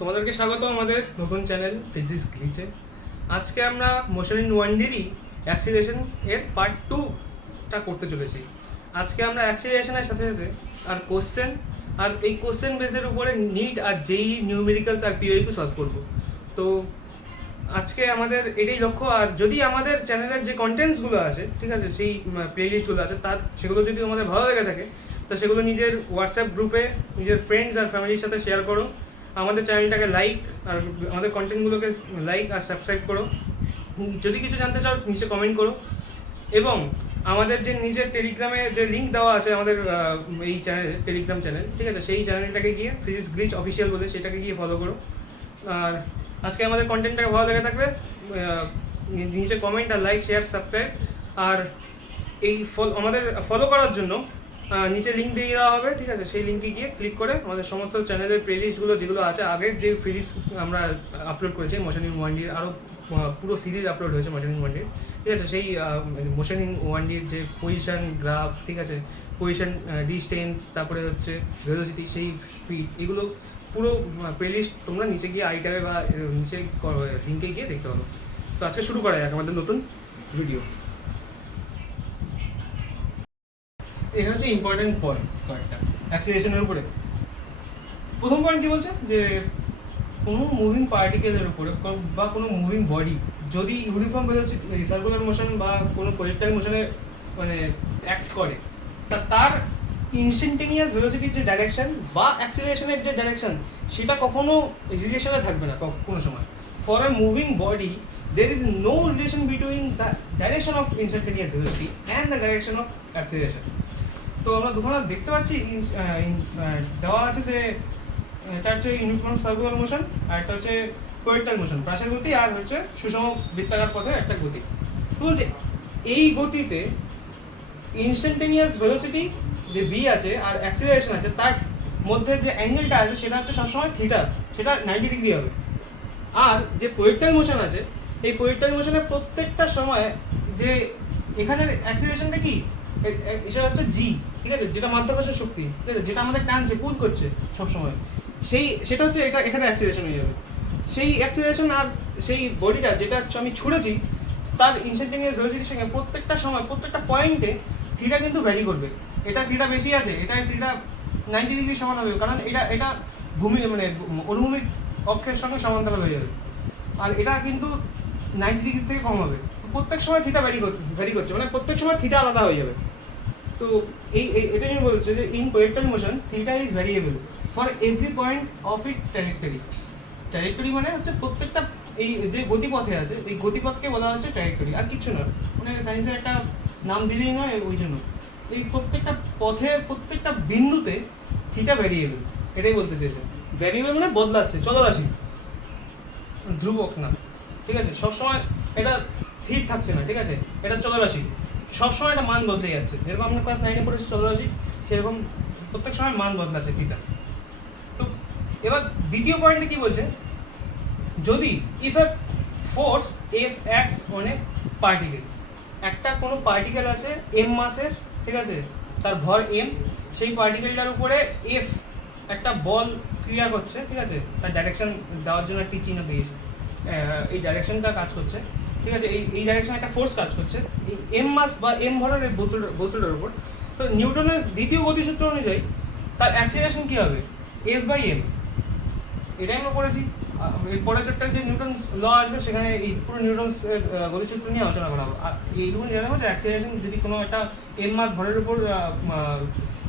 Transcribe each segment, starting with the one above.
তোমাদেরকে স্বাগত আমাদের নতুন চ্যানেল ফিজিক্স গ্লিচে। আজকে আমরা মোশন ইন ওয়ান্ডেরই অ্যাক্সিলারেশন এর পার্ট 2টা করতে চলেছি। আজকে আমরা অ্যাক্সিলারেশনের সাথে সাথে আর কোশ্চেন আর এই কোশ্চেন বেসের উপরে নিট আর জেই নিউমেরিক্যালস আর পিওইকিউ সলভ করব। তো আজকে আমাদের এটাই লক্ষ্য। আর যদি আমাদের চ্যানেলের যে কন্টেন্টসগুলো আছে, ঠিক আছে, সেই প্লেলিস্টগুলো আছে, তার সেগুলো যদি আমাদের ভালো লেগে থাকে তো সেগুলো নিজের হোয়াটসঅ্যাপ গ্রুপে নিজের ফ্রেন্ডস আর ফ্যামিলির সাথে শেয়ার করো। আমাদের চ্যানেলটাকে লাইক আর আমাদের কন্টেন্টগুলোকে লাইক আর সাবস্ক্রাইব করো। যদি কিছু জানতে চাও নিচে কমেন্ট করো। এবং আমাদের যে নিজের টেলিগ্রামে যে লিঙ্ক দেওয়া আছে আমাদের এই চ্যানেল টেলিগ্রাম চ্যানেল, ঠিক আছে, সেই চ্যানেলটাকে গিয়ে ফিজিক্স গ্লিচ অফিসিয়াল বলে সেটাকে গিয়ে ফলো করো। আর আজকে আমাদের কন্টেন্টটাকে ভালো লেগে থাকলে নিচে কমেন্ট আর লাইক শেয়ার সাবস্ক্রাইব। আর এই আমাদের ফলো করার জন্য নিচে লিঙ্ক দিয়ে দেওয়া হবে, ঠিক আছে, সেই লিঙ্কে গিয়ে ক্লিক করে আমাদের সমস্ত চ্যানেলের প্লেলিস্টগুলো যেগুলো আছে, আগের যে সিরিজ আমরা আপলোড করেছি মোশন ইন ওয়ান্ডের, আরও পুরো সিরিজ আপলোড হয়েছে মোশন ইন ওয়ান্ডের, ঠিক আছে, সেই মোশন ইন ওয়ান্ডের যে পজিশন গ্রাফ, ঠিক আছে, পজিশন ডিস্টেন্স, তারপরে হচ্ছে ভেলোসিটি, সেই স্পিড, এগুলো পুরো প্লেলিস্ট তোমরা নিচে গিয়ে আই ট্যাবে বা নিচে লিঙ্কে গিয়ে দেখতে পারো। তো আজকে শুরু করা যাক আমাদের নতুন ভিডিও। এখানে হচ্ছে ইম্পর্টেন্ট পয়েন্টস কয়েকটা অ্যাক্সিলারেশনের উপরে। প্রথম পয়েন্ট কি বলছে যে কোনো মুভিং পার্টিকেলের উপরে বা কোনো মুভিং বডি যদি ইউনিফর্ম ভেলোসিটি সার্কুলার মোশন বা কোনো প্রজেক্টাইল মোশনে মানে অ্যাক্ট করে, তার ইনস্ট্যান্টেনিয়াস ভেলোসিটির যে ডাইরেকশন বা অ্যাক্সিলারেশনের যে ডাইরেকশন সেটা কখনো রিলেশনে থাকবে না কোনো সময়। For a moving body there is no relation between the direction of instantaneous velocity and the direction of acceleration. তো আমরা দুখানা দেখতে পাচ্ছি দেওয়া আছে যে এটা হচ্ছে ইউনিফর্ম সার্কুলার মোশন আর একটা হচ্ছে প্রজেক্টাইল মোশন, প্রাসের গতি আর হচ্ছে সুষম বৃত্তাকার পথে একটা গতি। তো বলছে এই গতিতে ইনস্ট্যান্টেনিয়াস ভেলোসিটি যে ভি আছে আর অ্যাক্সিলারেশন আছে তার মধ্যে যে অ্যাঙ্গেলটা আছে সেটা হচ্ছে সবসময় থিটা, সেটা 90 ডিগ্রি হবে। আর যে প্রজেক্টাইল মোশন আছে এই প্রজেক্টাইল মোশনের প্রত্যেকটা সময় যে এখানের অ্যাক্সিলারেশনটা কি, সেটা হচ্ছে জি, ঠিক আছে, যেটা মাধ্যাকর্ষণ শক্তি, ঠিক আছে, যেটা আমাদের টানছে পুল করছে সবসময়, সেটা হচ্ছে এটা এখানে অ্যাক্সিলারেশন হয়ে যাবে। সেই অ্যাক্সিলারেশন আর সেই বডিটা যেটা আমি ছুড়েছি তার ইনস্ট্যান্টেনিয়াস ভেলোসিটির সঙ্গে প্রত্যেকটা সময় প্রত্যেকটা পয়েন্টে থিটা কিন্তু ভ্যারি করবে। এটা থিটা বেশি আছে, এটা থিটা 90 ডিগ্রি সমান হবে, কারণ এটা ভূমি মানে অনুভূমিক অক্ষের সঙ্গে সমান্তরাল হয়ে যাবে। আর এটা কিন্তু 90 ডিগ্রি থেকে কম হবে। প্রত্যেক সময় থিটা ভ্যারি করছে, মানে প্রত্যেক সময় থিটা আলাদা হয়ে যাবে। তো এটা আমি বলছে যে in projectile motion theta is variable for every point of it trajectory মানে হচ্ছে প্রত্যেকটা এই যে গতিপথে আছে এই গতিপথকে বলা হচ্ছে ট্র্যাজেক্টরি, আর কিছু না, মানে সায়েন্সের একটা নাম দিলেই নয় ওই জন্য। এই প্রত্যেকটা পথে প্রত্যেকটা বিন্দুতে থিটা ভ্যারিয়েবল, এটাই বলতে চেয়েছে। ভ্যারিয়েবল মানে বদলাচ্ছে, চলরাশি, ধ্রুবক না, ঠিক আছে, সবসময় এটা স্থির থাকছে না, ঠিক আছে, এটা চলরাশি, সবসময় একটা মান বদলে যাচ্ছে। যেরকম আমরা ক্লাস 9-এ পড়েছি চলরাশি, সেরকম প্রত্যেক সময় মান বদলাচ্ছে থিটা। তো এবার দ্বিতীয় পয়েন্টে কি বলছে, যদি if A force F acts on a particle, একটা কোনো পার্টিকেল আছে এম মাসের, ঠিক আছে, তার ভর এম, সেই পার্টিকেলটার উপরে এফ একটা বল ক্রিয়া করছে, ঠিক আছে, তার ডাইরেকশন দেওয়ার জন্য একটি চিহ্ন দিয়েছে, এই ডাইরেকশনটা কাজ করছে, ঠিক আছে, এই ডাইরেকশন একটা ফোর্স কাজ করছে এই এম মাস বা এম ভরের এই বস্তুটার উপর। তো নিউটনের দ্বিতীয় গতিসূত্র অনুযায়ী তার অ্যাক্সিলারেশন কী হবে, এফ বাই এম। এটাই আমরা পড়েছি। এই পরের চ্যাপ্টারে যে নিউটন ল আসবে সেখানে এই পুরো নিউটনস গতিসূত্র নিয়ে আলোচনা করা হবে। আর এইটুকুনি জানা যে অ্যাক্সিলারেশন যদি কোনো একটা এম মাস ভরের উপর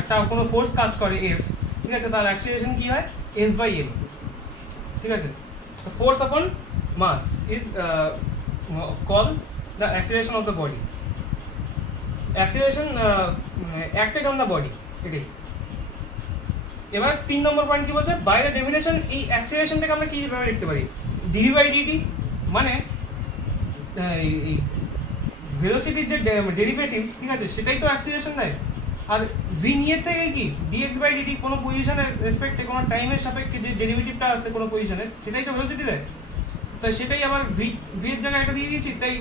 একটা কোনো ফোর্স কাজ করে এফ, ঠিক আছে, তার অ্যাক্সিলারেশন কী হয়, এফ বাই এম, ঠিক আছে। Force upon mass is call the acceleration of the body, acceleration acted on the body, এটাই। এবার 3 নম্বর পয়েন্ট কি বলছে, বাই দ্য ডেফিনেশন এই অ্যাক্সিলারেশনটাকে আমরা কীভাবে দেখতে পারি, ডিভি বাই ডিটি, মানে এই ভেলোসিটির যে ডেরিভেটিভ, ঠিক আছে, সেটাই তো অ্যাক্সিলারেশন দেয়। আর ভি নিয়ে থেকে কি ডিএক্স বাই ডিটি, কোনো পজিশনের রেসপেক্টে কোনো টাইমের সাপেক্ষে যে ডেরিভেটিভটা আছে কোনো পজিশনের, সেটাই তো ভেলোসিটি দেয়। তাই সেটাই আবার ভি এর জায়গায় একটা দিয়ে দিয়েছি, তাই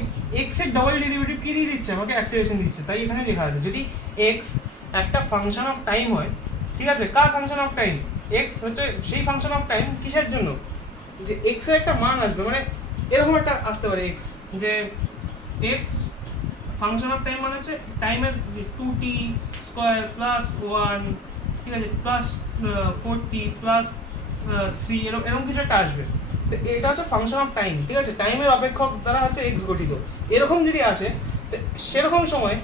এক্স এর ডবল ডেরিভেটিভ কি দিয়ে দিচ্ছে, আমাকে অ্যাক্সিলারেশন দিচ্ছে। তাই এখানে লেখা আছে যদি এক্স একটা ফাংশন অফ টাইম হয়, ঠিক আছে, কার ফাংশন অফ টাইম, এক্স হচ্ছে সেই ফাংশন অফ টাইম কিসের জন্য, যে এক্স এর একটা মান আসবে, মানে এরকম একটা আসতে পারে এক্স, যে এক্স ফাংশন অফ টাইম মানে হচ্ছে টাইমের 2t স্কোয়ার প্লাস 1, ঠিক আছে, প্লাস 4t প্লাস 3, এরকম কিছু একটা আসবে। তো এটা হচ্ছে ফাংশন অফ টাইম, ঠিক আছে, টাইমের অপেক্ষক দ্বারা হচ্ছে এক্স গঠিত। এরকম যদি আসে সেরকম সময়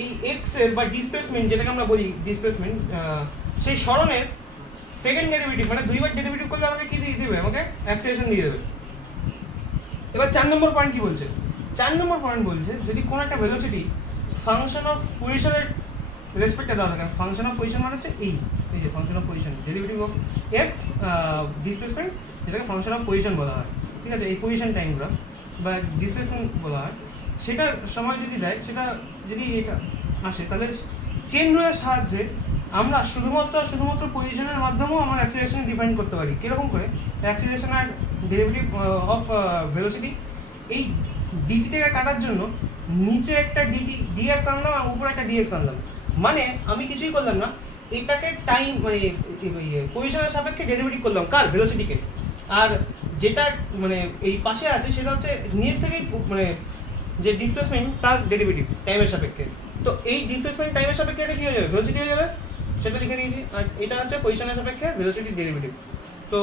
এই এক্স এর বা ডিসপ্লেসমেন্ট, যেটাকে আমরা বলি ডিসপ্লেসমেন্ট, সেই সরণের সেকেন্ড ডেরিভেটিভ মানে দুইবার ডেরিভেটিভ করলে আমাকে কি দিয়ে দেবে, আমাকে অ্যাক্সিলারেশন দিয়ে দেবে। এবার 4 নম্বর পয়েন্ট কি বলছে? 4 নম্বর পয়েন্ট বলছে যদি কোনো একটা ভেলোসিটি ফাংশন অফ পজিশনের রেসপেক্টে দেওয়া থাকে, ফাংশন অফ পজিশন মানে হচ্ছে এই যে function of position, derivative of x displacement, যেটাকে ফাংশন অফ পজিশন বলা হয়, ঠিক আছে, এই পজিশন টাইম গ্রাফ বা ডিসপ্লেসমেন্ট বলা হয়, সেটার সময় যদি দেয়, সেটা যদি এটা আসে, তাহলে চেন রুলের সাহায্যে আমরা শুধুমাত্র পজিশনের মাধ্যমেও আমার অ্যাক্সিলারেশন ডিফাইন করতে পারি। কীরকম করে? অ্যাক্সিলারেশন আর ডেরিভেটিভ অফ ভেলোসিটি, এই ডিটিটাকে কাটার জন্য নিচে একটা ডিএক্স আনলাম আর উপরে একটা ডিএক্স আনলাম, মানে আমি কিছুই করলাম না, এটাকে টাইম মানে পজিশনের সাপেক্ষে ডেরিভেটিভ করলাম, কার? ভেলোসিটিকে। আর যেটা মানে এই পাশে আছে সেটা হচ্ছে নিচের থেকেই মানে যে ডিসপ্লেসমেন্ট তার ডেরিভেটিভ টাইমের সাপেক্ষে। তো এই ডিসপ্লেসমেন্ট টাইমের সাপেক্ষে এটা কী হয়ে যাবে? ভেলোসিটি হয়ে যাবে, সেটা লিখে দিয়েছি। আর এটা হচ্ছে পজিশনের সাপেক্ষে ভেলোসিটির ডেরিভেটিভ। তো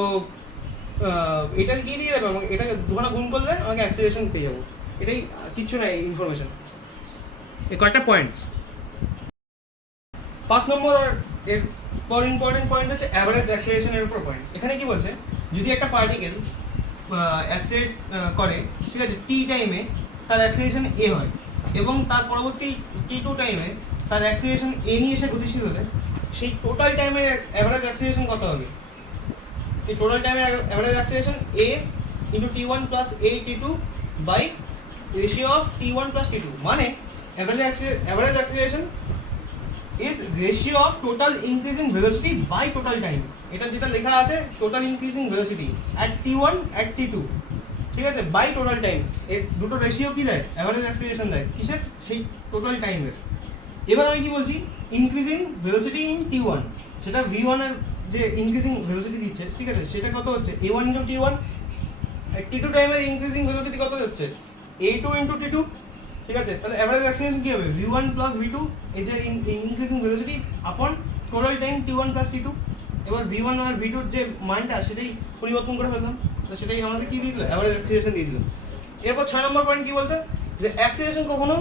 এটা কি দিয়ে যাবে আমাকে? এটাকে দুখানা গুণ করলে আমাকে অ্যাক্সিলারেশন পেয়ে যাবো। এটাই, কিচ্ছু নাই ইনফরমেশন। এই কয়েকটা পয়েন্টস। 5 নম্বর এর পর ইম্পর্টেন্ট পয়েন্ট হচ্ছে অ্যাভারেজ অ্যাক্সিলারেশনের উপর পয়েন্ট। এখানে কি বলছে? যদি একটা পার্টিকেল অ্যাক্সিলারেট করে, ঠিক আছে, টি টাইমে তার অ্যাক্সিলারেশন এ হয়, এবং তার পরবর্তী t2 টাইমে তার অ্যাক্সিলারেশন এ নিয়ে এসে গতিশীল হলে সেই টোটাল টাইমের অ্যাভারেজ অ্যাক্সিলারেশন কত হবে? এই টোটাল টাইমের average acceleration a into t1 plus a t2 by ratio of t1 plus t2, মানে average acceleration is ratio of total increasing velocity by total time. এটা যেটা লেখা আছে total increasing velocity at t1 at t2, ঠিক আছে, by total time. এর দুটো ratio কি দেয়? অ্যাভারেজ অ্যাক্সিলারেশন দেয়। কিসের? সেই টোটাল টাইমের। এবার আমি কি বলছি? ইনক্রিজিং ভেলোসিটি ইন t1, সেটা v1 এর যে ইনক্রিজিং ভেলোসিটি দিচ্ছে, ঠিক আছে, সেটা কত হচ্ছে? a1 into t1। t2 টাইমের ইনক্রিজিং ভেলোসিটি কত হচ্ছে? a2 ইন্টু t2, ঠিক আছে। তাহলে অ্যাভারেজ অ্যাক্সিলারেশন কি হবে? v1 প্লাস v2, এই যে ইনক্রিজিং ভেলোসিটি আপন total time t1 plus t2। এবার v1 আর v2 যে মানটা, সেটাই পরিবর্তন করে ফেললাম, তো সেটাই আমাদের কি দিয়ে দিল? অ্যাভারেজ অ্যাক্সিলারেশন দিয়ে দিল। এরপর 6 নম্বর পয়েন্ট কি বলছে? যে অ্যাক্সিলারেশন কখনো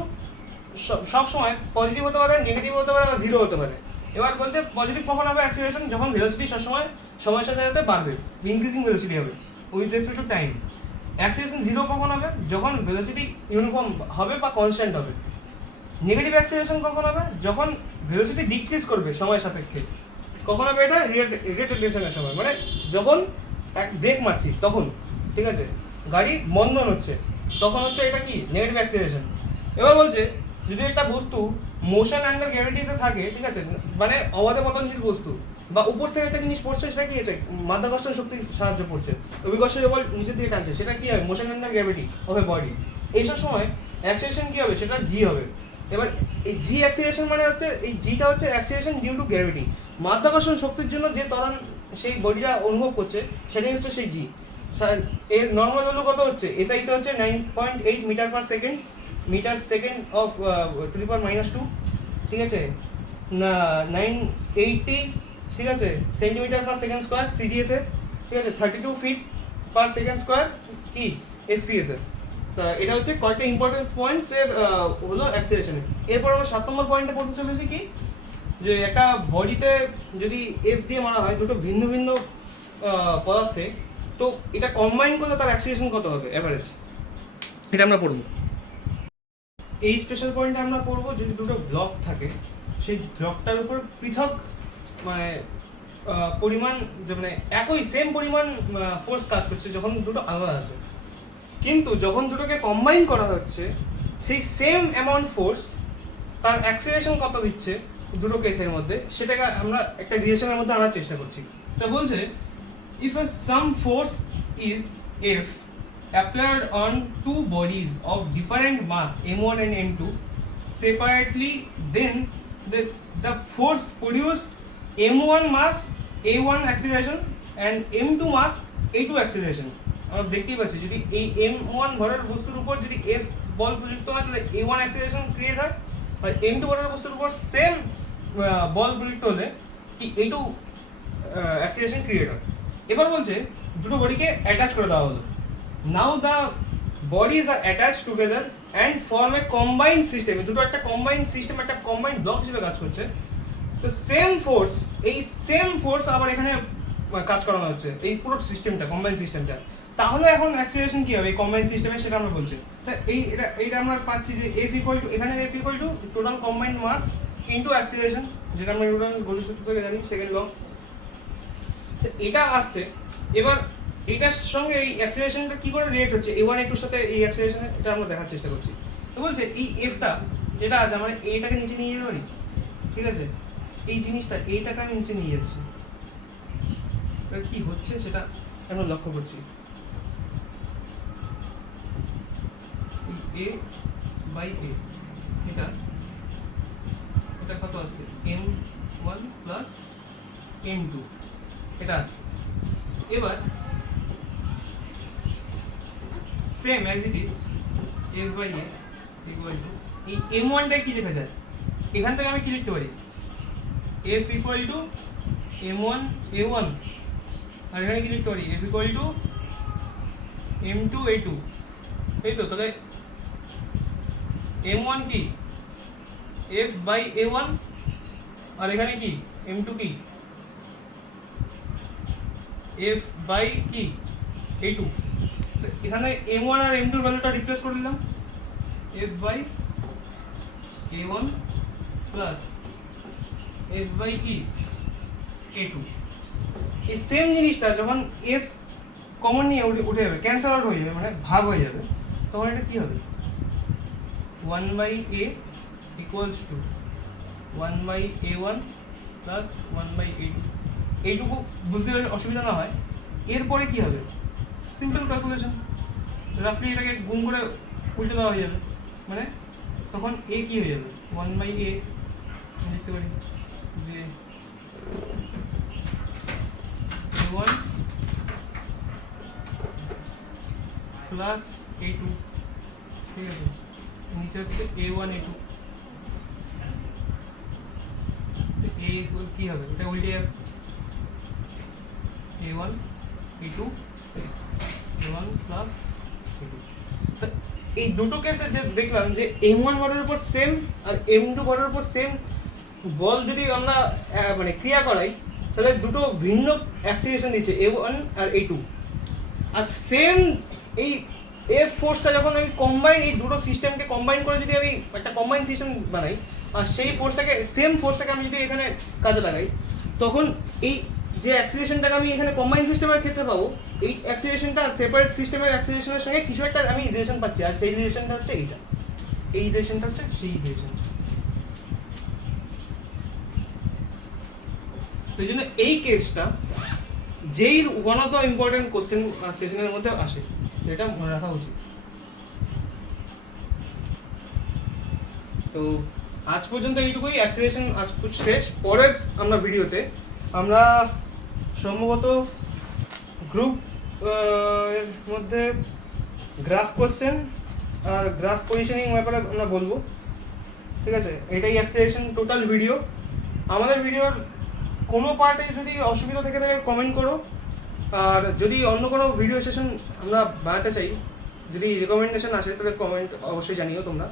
সব সময় পজিটিভ হতে পারে, নেগেটিভ হতে পারে, বা জিরো হতে পারে। এবার বলছে পজিটিভ কখন হবে অ্যাক্সিলারেশন? যখন ভেলোসিটি সবসময় সময়ের সাথে সাথে বাড়বে, ইনক্রিজিং ভেলোসিটি হবে with respect to time. Acceleration zero কখন হবে? যখন ভেলোসিটি ইউনিফর্ম হবে বা কনস্ট্যান্ট হবে। নেগেটিভ অ্যাক্সিলারেশন কখন হবে? যখন ভেলোসিটি ডিক্রিজ করবে সময়ের সাপেক্ষে। কখন হবে এটা? রিটার্ডেশনের সময়, মানে যখন ব্রেক মারছি তখন, ঠিক আছে, গাড়ি বন্ধন হচ্ছে, তখন হচ্ছে এটা কি? Negative acceleration. এবার বলছে যদি একটা বস্তু মোশন আন্ডার গ্র্যাভিটিতে থাকে, ঠিক আছে, মানে অবাধে পতনশীল বস্তু, বা উপর থেকে একটা জিনিস পড়ছে, সেটা কি আছে? মাধ্যাকর্ষণ শক্তির সাহায্যে পড়ছে, অভিকর্ষের বল নিচের দিকে টানছে, সেটা কি হবে? Motion under gravity of A body. এইসব সময় অ্যাক্সিলারেশন কি হবে? সেটা জি হবে। এবার এই জি অ্যাক্সিলারেশন মানে হচ্ছে, এই জিটা হচ্ছে অ্যাক্সিলারেশন ডিউ টু গ্র্যাভিটি, মাধ্যাকর্ষণ শক্তির জন্য যে ত্বরণ সেই বডিটা অনুভব করছে, সেটাই হচ্ছে সেই জি। এর নর্মাল ভ্যালু কত হচ্ছে? এসআইতে হচ্ছে 9.8 metre per second, metre second of 10⁻², ঠিক আছে, 980, ঠিক আছে, centimetre per second square CGS এর, ঠিক আছে, 32 ফিট পার সেকেন্ড স্কোয়ার কি এফপিএস এর। তা এটা হচ্ছে কয়েকটা ইম্পর্টেন্ট পয়েন্টস এর হলো অ্যাক্সিলারেশনের। এরপর আমরা 7 নম্বর পয়েন্টে পড়তে চলেছি কি, যে একটা বডিতে যদি এফ দিয়ে মারা হয় দুটো ভিন্ন ভিন্ন পদার্থে, তো এটা কম্বাইন করলে তার অ্যাক্সিলারেশন কত হবে অ্যাভারেজ, এটা আমরা পড়বো। এই স্পেশাল পয়েন্টে আমরা পড়বো যদি দুটো ব্লক থাকে, সেই ব্লকটার উপর পৃথক মানে পরিমাণ, মানে একই সেম পরিমাণ ফোর্স কাজ করছে যখন দুটো আলাদা আছে, কিন্তু যখন দুটোকে কম্বাইন করা হচ্ছে সেই সেম অ্যামাউন্ট ফোর্স তার অ্যাক্সিলারেশন কত দিচ্ছে দুটো কেসের মধ্যে, সেটাকে আমরা একটা রিলেশনের মধ্যে আনার চেষ্টা করছি। তা বলছে if a some force is F applied on two bodies of different mass m1 and m2 separately, then the force produce m1 mass a1 acceleration and m2 mass a2 acceleration. আমরা দেখতেই পাচ্ছি যদি এই m1 ভরের বস্তুর উপর যদি f বল প্রযুক্ত হয় তাহলে a1 অ্যাক্সিলারেশন ক্রিয়েট হয়, আর m2 ভরের বস্তুর উপর সেম বল প্রযুক্ত হলে কি a2 অ্যাক্সিলারেশন ক্রিয়েট হয়। এবার বলছে দুটো বডিকে অ্যাটাচ করে দেওয়া হলো, নাও the bodies are attached together and form a combined system, দুটো একটা কম্বাইন্ড সিস্টেম, একটা কম্বাইন্ড ব্লক হিসেবে কাজ করছে। তো সেম ফোর্স, এই সেম ফোর্স আবার এখানে কাজ করানো হচ্ছে এই পুরো সিস্টেমটা, কম্বাইন্ড সিস্টেমটা। তাহলে এখন অ্যাক্সিলারেশন কি হবে এই কম্বাইন্ড সিস্টেমে, সেটা আমরা বলছি। তা এইটা আমরা পাচ্ছি যে F ইকুয়াল টু, এখানে F equal to total combined mass into acceleration, যেটা আমরা নিউটনের গতির সূত্র থেকে জানি, সেকেন্ড ল। তো এটা আসছে। এবার এটার সঙ্গে এই অ্যাক্সিলারেশনটা কি করে রিলেট হচ্ছে a1 a2 এর সাথে এই অ্যাক্সিলারেশন, এটা আমরা দেখার চেষ্টা করছি। তো বলছে এই এফটা যেটা আছে আমরা এটাকে নিচে নিয়ে যেতে পারি, ঠিক আছে, এই জিনিসটা এইটাকে আমি নিচে নিয়ে যাচ্ছি, কি হচ্ছে সেটা আমরা লক্ষ্য করছি। a বাই a এটা কত আছে m1 প্লাস m2 এটা আছে। এবার same as it is f by a equal to এই m1 টা কি লেখা যায়, এখান থেকে আমি কি লিখতে পারি, f equal two m1 a1, আর এখানে কি লিখতে পারি f equal two m2 a2, এই তো। তাহলে m1 কি f বাই a1, আর এখানে কি m2 কি f বাই কি a2। এখানে m1 আর m2 এর ভ্যালুটা রিপ্লেস করে দিলাম, f by a1 plus f by কি a2। এই সেম জিনিসটা যখন f কমন নিয়ে উঠে যাবে, ক্যান্সেল আউট হয়ে যাবে, মানে ভাগ হয়ে যাবে, তখন এটা কি হবে 1 by a equals to 1 by a1 plus 1 by a2। এইটুকু বুঝতে অসুবিধা না হয়, এরপরে কি হবে, সিম্পল ক্যালকুলেশন, রাফলি এটাকে গুণ করে উল্টে দেওয়া হয়ে যাবে, মানে তখন a কি হয়ে যাবে 1 বাই a, লিখতে পারি যে a1 প্লাস a2, ঠিক আছে, নিচে হচ্ছে a1 a2, a কি হবে এটা উল্টে যাবে a1 a2 a1 plus a2। এই দুটো কেসে যে দেখলাম যে m1 ভরের উপর সেম আর m2 ভরের উপর সেম বল যদি আমরা মানে ক্রিয়া করাই, তাহলে দুটো ভিন্ন অ্যাক্সিলারেশন দিচ্ছে a1 আর a2। আর সেম এই f ফোর্সটা যখন আমি কম্বাইন, এই দুটো সিস্টেমকে কম্বাইন করে যদি আমি একটা কম্বাইন সিস্টেম বানাই, আর সেই ফোর্সটাকে, সেম ফোর্সটাকে আমি যদি এখানে কাজে লাগাই, তখন এই যে অ্যাক্সিলারেশনটাকে আমি এখানে কম্বাইন সিস্টেমের ক্ষেত্রে পাবো, এই অ্যাক্সিলারেশনটা সেপারেট সিস্টেমের অ্যাক্সিলারেশনের সঙ্গে কিছু একটা আমি রিলেশন পাচ্ছি, আর সেই রিলেশনটা হচ্ছে এইটা, এই রিলেশনটা হচ্ছে সেই রিলেশন। তো এই জন্য এই কেসটা যেই one of the important question সেশনের মধ্যে আসে, যেটা মনে রাখা উচিত। তো আজ পর্যন্ত এইটুকুই, অ্যাক্সিলারেশন আজ শেষ। পরের আমরা ভিডিওতে আমরা সম্ভবত গ্রুপ এর মধ্যে গ্রাফ কোশ্চেন আর গ্রাফ পজিশনিং ব্যাপারে আমরা বলবো, ঠিক আছে। এটাই অ্যাক্সিলারেশন টোটাল ভিডিও। আমাদের ভিডিওর কোনো পার্টে যদি অসুবিধা থেকে থাকে কমেন্ট করো, আর যদি অন্য কোনো ভিডিও সেশন আমরা বানাতে চাই, যদি রেকমেন্ডেশন আসে, তাহলে কমেন্ট অবশ্যই জানিও তোমরা।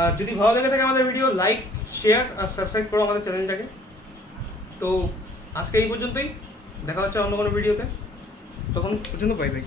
আর যদি ভালো লেগে থাকে আমাদের ভিডিও, লাইক শেয়ার আর সাবস্ক্রাইব করো আমাদের চ্যানেলটাকে। তো আজকে এই পর্যন্তই, দেখা হচ্ছে অন্য কোনো ভিডিওতে, তখন পর্যন্ত বাই বাই।